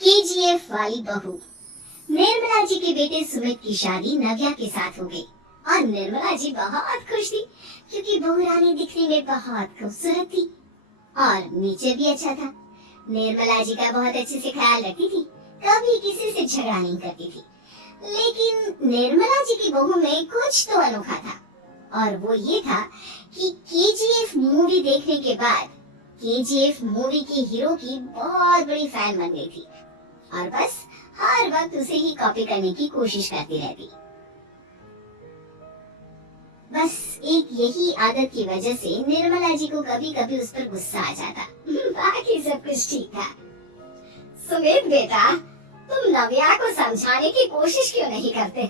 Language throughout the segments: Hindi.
केजीएफ वाली बहू। निर्मला जी के बेटे सुमित की शादी नव्या के साथ हो गई और निर्मला जी बहुत खुश थी क्योंकि बहू रानी दिखने में बहुत खूबसूरत थी और नेचर भी अच्छा था। निर्मला जी का बहुत अच्छे से ख्याल रखती थी, कभी किसी से झगड़ा नहीं करती थी। लेकिन निर्मला जी की बहू में कुछ तो अनोखा था और वो ये था कि केजीएफ मूवी देखने के बाद केजीएफ मूवी के हीरो की बहुत बड़ी फैन बन गई थी और बस हर वक्त उसे ही कॉपी करने की कोशिश करती रहती। बस एक यही आदत की वजह से निर्मला जी को कभी कभी उस पर गुस्सा आ जाता। बाकी सब कुछ ठीक था। सुमित बेटा, तुम नव्या को समझाने की कोशिश क्यों नहीं करते?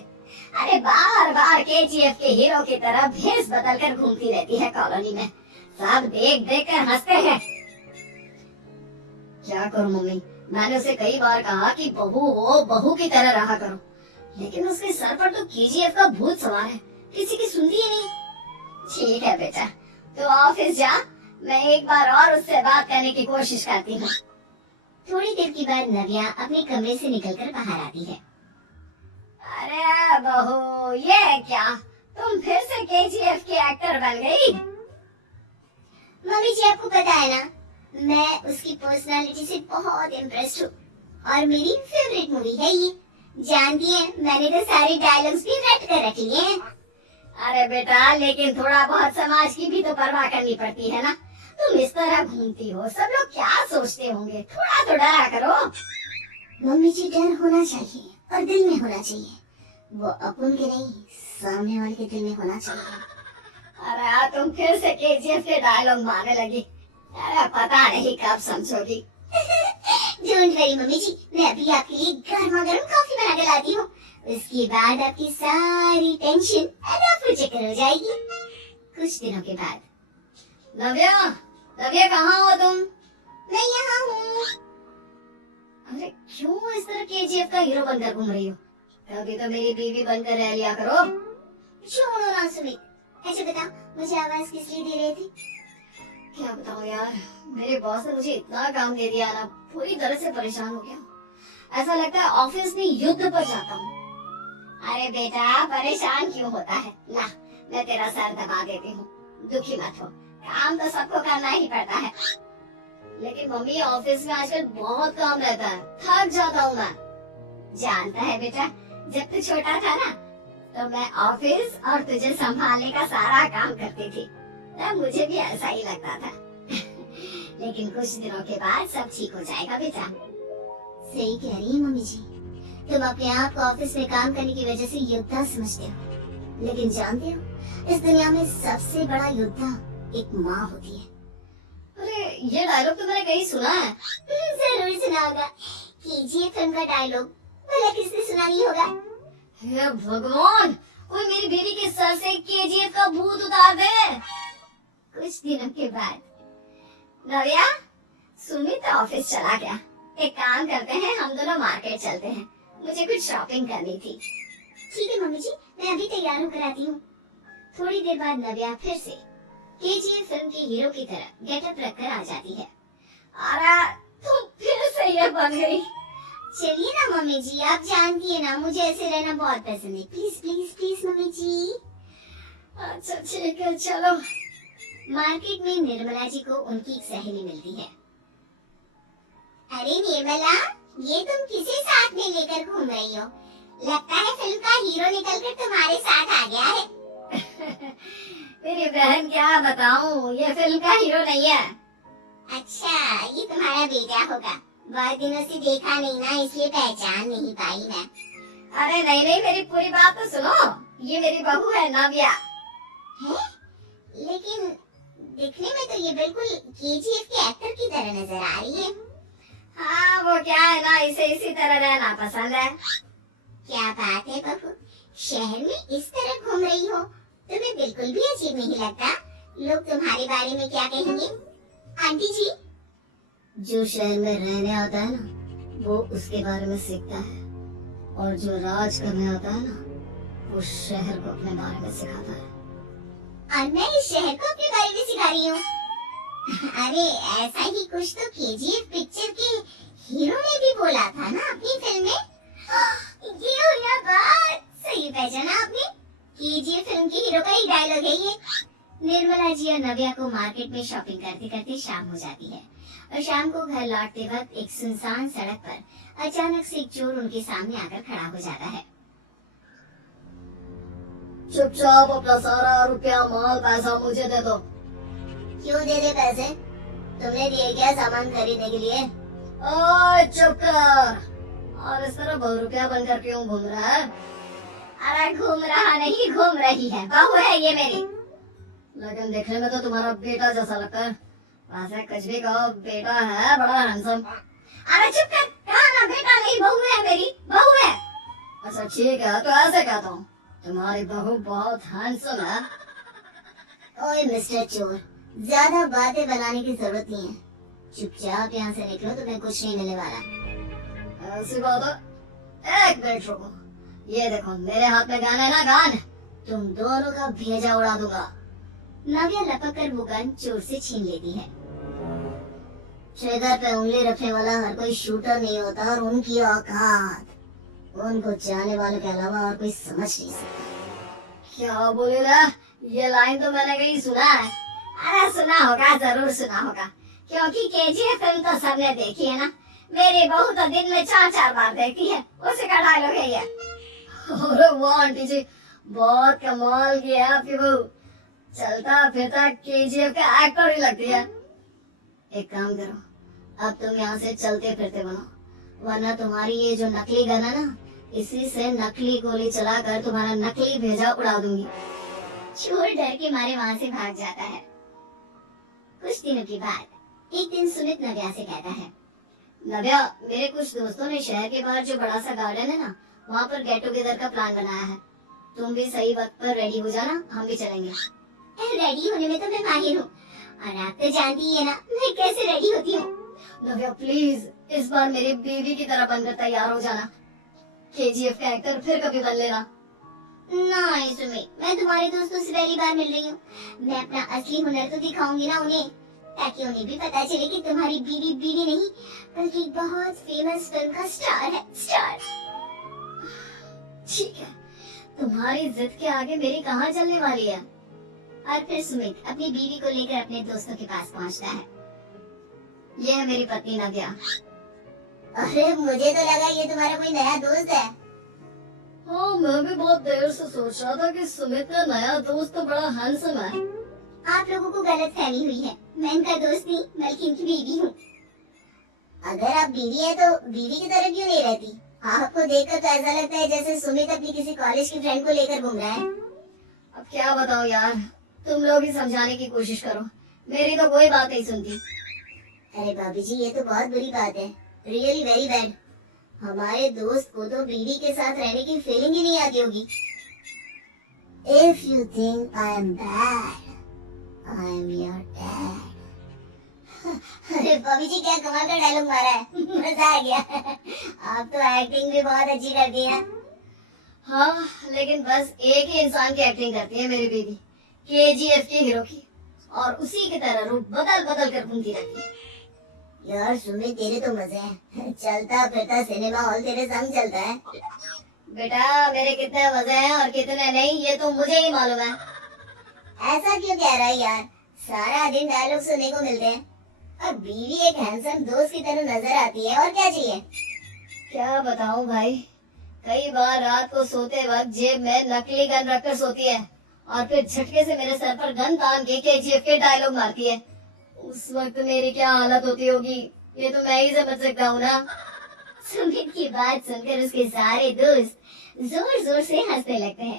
अरे बार बार केजीएफ के हीरो की तरह भेष बदल कर घूमती रहती है कॉलोनी में, सब देख देख कर हंसते हैं। क्या करूं मम्मी, मैंने उसे कई बार कहा कि बहू हो, बहू की तरह रहा करो, लेकिन उसके सर पर तो केजीएफ का भूत सवार है, किसी की सुनती ही नहीं। ठीक है बेटा, तो ऑफिस जा, मैं एक बार और उससे बात करने की कोशिश करती हूँ। थोड़ी देर के बाद नव्या अपने कमरे से निकलकर बाहर आती है। अरे बहू, ये क्या, तुम फिर से केजीएफ की एक्टर बन गई? मम्मी जी, आपको पता है ना, मैं उसकी पर्सनालिटी से बहुत इम्प्रेस्ड हूँ और मेरी फेवरेट मूवी है ये। जानती है, मैंने तो सारे डायलॉग्स भी रट कर रख लिए हैं। अरे बेटा, लेकिन थोड़ा बहुत समाज की भी तो परवाह करनी पड़ती है ना। तुम इस तरह घूमती हो, सब लोग क्या सोचते होंगे, थोड़ा तो डरा करो। मम्मी जी, डर होना चाहिए और दिल में होना चाहिए, वो अपन के नहीं, सामने वाले के दिल में होना चाहिए। अरे तुम फिर से केजीएफ के डायलॉग मारने लगी। अरे पता नहीं कब समझोगी। डोंट वरी मम्मी जी, मैं अभी आपके लिए गर्मा गर्म कॉफी बना के लाती हूँ। उसके बाद आपकी सारी टेंशन चक्कर हो जाएगी। कुछ दिनों के बाद। नव्या, नव्या कहाँ हो तुम? मैं यहाँ हूँ। अरे क्यों इस तरह केजीएफ का हीरो बनकर घूम रही हो? कभी तो मेरी बीवी बनकर रह लिया करो। छोड़ो ना सुमित, ऐसे बताओ, मुझे आवाज किस लिए दे रहे थे? क्या बताऊं यार, मेरे बॉस ने मुझे इतना काम दे दिया ना, पूरी तरह से परेशान हो गया। ऐसा लगता है ऑफिस में युद्ध पर जाता हूँ। अरे बेटा, परेशान क्यों होता है? ला, मैं तेरा सर दबा देती हूँ, दुखी मत हो, काम तो सबको करना ही पड़ता है। लेकिन मम्मी, ऑफिस में आजकल बहुत काम रहता है, थक जाता हूँ मैं। जानता है बेटा, जब तू छोटा था ना, तो मैं ऑफिस और तुझे संभालने का सारा काम करती थी, तब मुझे भी ऐसा ही लगता था। लेकिन कुछ दिनों के बाद सब ठीक हो जाएगा बेटा। सही कह रही है मम्मी जी, तुम अपने आप को ऑफिस में काम करने की वजह से योद्धा समझते हो, लेकिन जानते हो, इस दुनिया में सबसे बड़ा योद्धा एक माँ होती है। अरे ये डायलॉग तो मैंने कहीं सुना है। जरूर सुना होगा, केजीएफ फिल्म का डायलॉग, भला किसने सुना नहीं होगा? हे भगवान, कोई मेरी बीवी के सर से केजीएफ का भूत उतार दे। कुछ दिनों के बाद। नव्या, सुमित ऑफिस चला गया, एक काम करते हैं, हम दोनों मार्केट चलते हैं, मुझे कुछ शॉपिंग करनी थी। ठीक है मम्मी जी, मैं अभी तैयार होकर आती हूँ। थोड़ी देर बाद नव्या फिर से केजीएफ फिल्म के हीरो की तरह गेटअप रखकर आ जाती है। अरे तुम फिर से ये बन गई। चलिए ना मम्मी जी, आप जानती है ना, मुझे ऐसे रहना बहुत पसंद है। प्लीज प्लीज प्लीज मम्मी जी। अच्छा ठीक है, चलो। मार्केट में निर्मला जी को उनकी एक सहेली मिलती है। अरे निर्मला, ये तुम किसे साथ में लेकर घूम रही हो? लगता है फिल्म का हीरो निकलकर तुम्हारे साथ आ गया है। मेरी बहन, क्या बताऊं, ये फिल्म का हीरो नहीं है। अच्छा, ये तुम्हारा बेटा होगा, बहुत दिनों से देखा नहीं ना, इसलिए पहचान नहीं पाई मैं। अरे नहीं नहीं, मेरी पूरी बात तो सुनो, ये मेरी बहू है नव्या। है? लेकिन दिखने में तो ये बिल्कुल केजीएफ के एक्टर की तरह नजर आ रही है। हाँ, वो क्या है ना, इसे इसी तरह रहना पसंद है। क्या बात है बहू, शहर में इस तरह घूम रही हो, तुम्हें बिल्कुल भी अजीब नहीं लगता? लोग तुम्हारे बारे में क्या कहेंगे? आंटी जी, जो शहर में रहने आता है ना, वो उसके बारे में सीखता है, और जो राज करने आता है ना, वो शहर को अपने बारे में सिखाता है। और मैं इस शहर को अपने बारे में सिखा रही हूँ। अरे ऐसा ही कुछ तो केजीएफ पिक्चर के हीरो ने भी बोला था ना अपनी फिल्म में। ये हुई ना बात, सही पहचाना आपने। केजीएफ फिल्म के हीरो का ही डायलॉग है ये। निर्मला जी और नव्या को मार्केट में शॉपिंग करते करते शाम हो जाती है और शाम को घर लौटते वक्त एक सुनसान सड़क पर अचानक से एक चोर उनके सामने आकर खड़ा हो जाता है। चुपचाप अपना सारा रुपया माल पैसा मुझे दे दो। क्यों दे दे पैसे? तुमने दिए क्या सामान खरीदने के लिए? ओए चुप कर। और इस तरह बहुरुपया बनकर क्यों घूम रहा है? अरे घूम रहा नहीं, घूम रही है, बहू है ये मेरी। लेकिन देखने में तो तुम्हारा बेटा जैसा लगता है। वैसे कुछ भी कहो, बेटा है बड़ा हैंडसम। अरे चुप कर, कहा ना बेटा नहीं, बहू है मेरी, बहू है। अच्छा ठीक है, तो ऐसे कहता हूँ, तुम्हारी बहू बहुत हैंडसम है। ओए मिस्टर चोर, ज्यादा बातें बनाने की जरूरत नहीं है। चुपचाप यहाँ से निकलो, तुम्हें कुछ नहीं मिलने वाला। ऐसी बात है? एक मिनट रुको, ये देखो मेरे हाथ में गन है ना, गन। तुम दोनों का भेजा उड़ा दूंगा। नव्या लपक कर वो गन चोर से छीन लेती है। ट्रिगर पे उंगली रखने वाला हर कोई शूटर नहीं होता, और उनकी औकात उनको जाने वालों के अलावा और कोई समझ नहीं सकता। क्या बोले ना? ये लाइन तो मैंने कहीं सुना है। अरे सुना होगा, जरूर सुना होगा, क्योंकि केजीएफ फिल्म तो सबने देखी है ना। मेरी बहू तो दिन में 4-4 बार देखती है, उसी का डायलॉग है ये। अरे वाह आंटी जी, बहुत कमाल की है आपकी बहू। चलता फिरता केजीएफ का एक्टर ही लगती है। एक काम करो, अब तुम यहाँ से चलते फिरते बनो, वरना तुम्हारी ये जो नकली गन है ना, इसी से नकली गोली चलाकर तुम्हारा नकली भेजा उड़ा दूंगी। चोर डर के मारे वहाँ से भाग जाता है। कुछ दिनों के बाद एक दिन सुमित नव्या से कहता है, नव्या, मेरे कुछ दोस्तों ने शहर के बाहर जो बड़ा सा गार्डन है ना, वहाँ पर गेट टुगेदर का प्लान बनाया है। तुम भी सही वक्त पर रेडी हो जाना, हम भी चलेंगे। रेडी होने में तो मैं माहिर हूँ, और आप तो जानती है ना मैं कैसे रेडी होती हूँ। नव्या प्लीज, इस बार मेरी बीवी की तरह बनकर तैयार हो जाना। केजीएफ का एक्टर फिर कभी बन लेना। नहीं सुमित, मैं तुम्हारे दोस्तों से पहली बार मिल रही हूँ। मैं अपना असली हुनर तो दिखाऊंगी ना उन्हें, ताकि उन्हें भी पता चले कि तुम्हारी बीवी बीवी नहीं, बल्कि एक बहुत फेमस फिल्म का स्टार है, स्टार। ठीक है, तुम्हारी जिद के आगे मेरी कहाँ चलने वाली है। और फिर सुमित अपनी बीवी को लेकर अपने दोस्तों के पास पहुँचता है। ये है मेरी पत्नी नव्या। अरे मुझे तो लगा ये तुम्हारा कोई नया दोस्त है। हाँ, मैं भी बहुत देर से सोच रहा था कि सुमित का नया दोस्त तो बड़ा हैंडसम है। आप लोगों को गलत फहमी हुई है, मैं इनका दोस्त नहीं बल्कि इनकी बीवी हूँ। अगर आप बीवी है तो बीवी की तरह क्यों नहीं रहती? आपको देखकर तो ऐसा लगता है जैसे सुमित अपनी किसी कॉलेज की फ्रेंड को लेकर घूम रहा है। अब क्या बताओ यार, तुम लोग ही समझाने की कोशिश करो, मेरी तो कोई बात नहीं सुनती। अरे भाभी जी, ये तो बहुत बुरी बात है, रियली वेरी बैड। हमारे दोस्त को तो बीवी के साथ रहने की फीलिंग ही नहीं आती होगी। If you think I am bad, I am your dad. अरे भाभी जी, क्या कमाल का डायलॉग मारा है, मजा आ गया। आप तो एक्टिंग भी बहुत अच्छी करती हैं। हाँ, लेकिन बस एक ही इंसान की एक्टिंग करती है मेरी बीवी, केजीएफ के हीरो की, और उसी की तरह रूप बदल बदल कर घूमती रहती है। यार सुमित, तेरे तो मजे हैं, चलता फिरता सिनेमा हॉल तेरे संग चलता है। बेटा, मेरे कितने मजे हैं और कितने नहीं, ये तो मुझे ही मालूम है। ऐसा क्यों कह रहा है यार, सारा दिन डायलॉग सुनने को मिलते हैं, और बीवी एक हैंडसम दोस्त की तरह नजर आती है, और क्या चाहिए। क्या बताऊं भाई, कई बार रात को सोते वक्त जेब में नकली गन रखकर सोती है, और फिर झटके से मेरे सर पर गन तान के केजीएफ के डायलॉग मारती है। उस वक्त मेरी क्या हालत होती होगी, ये तो मैं ही समझ सकता हूँ ना। सुमित की बात सुनकर उसके सारे दोस्त जोर जोर से हंसने लगते हैं।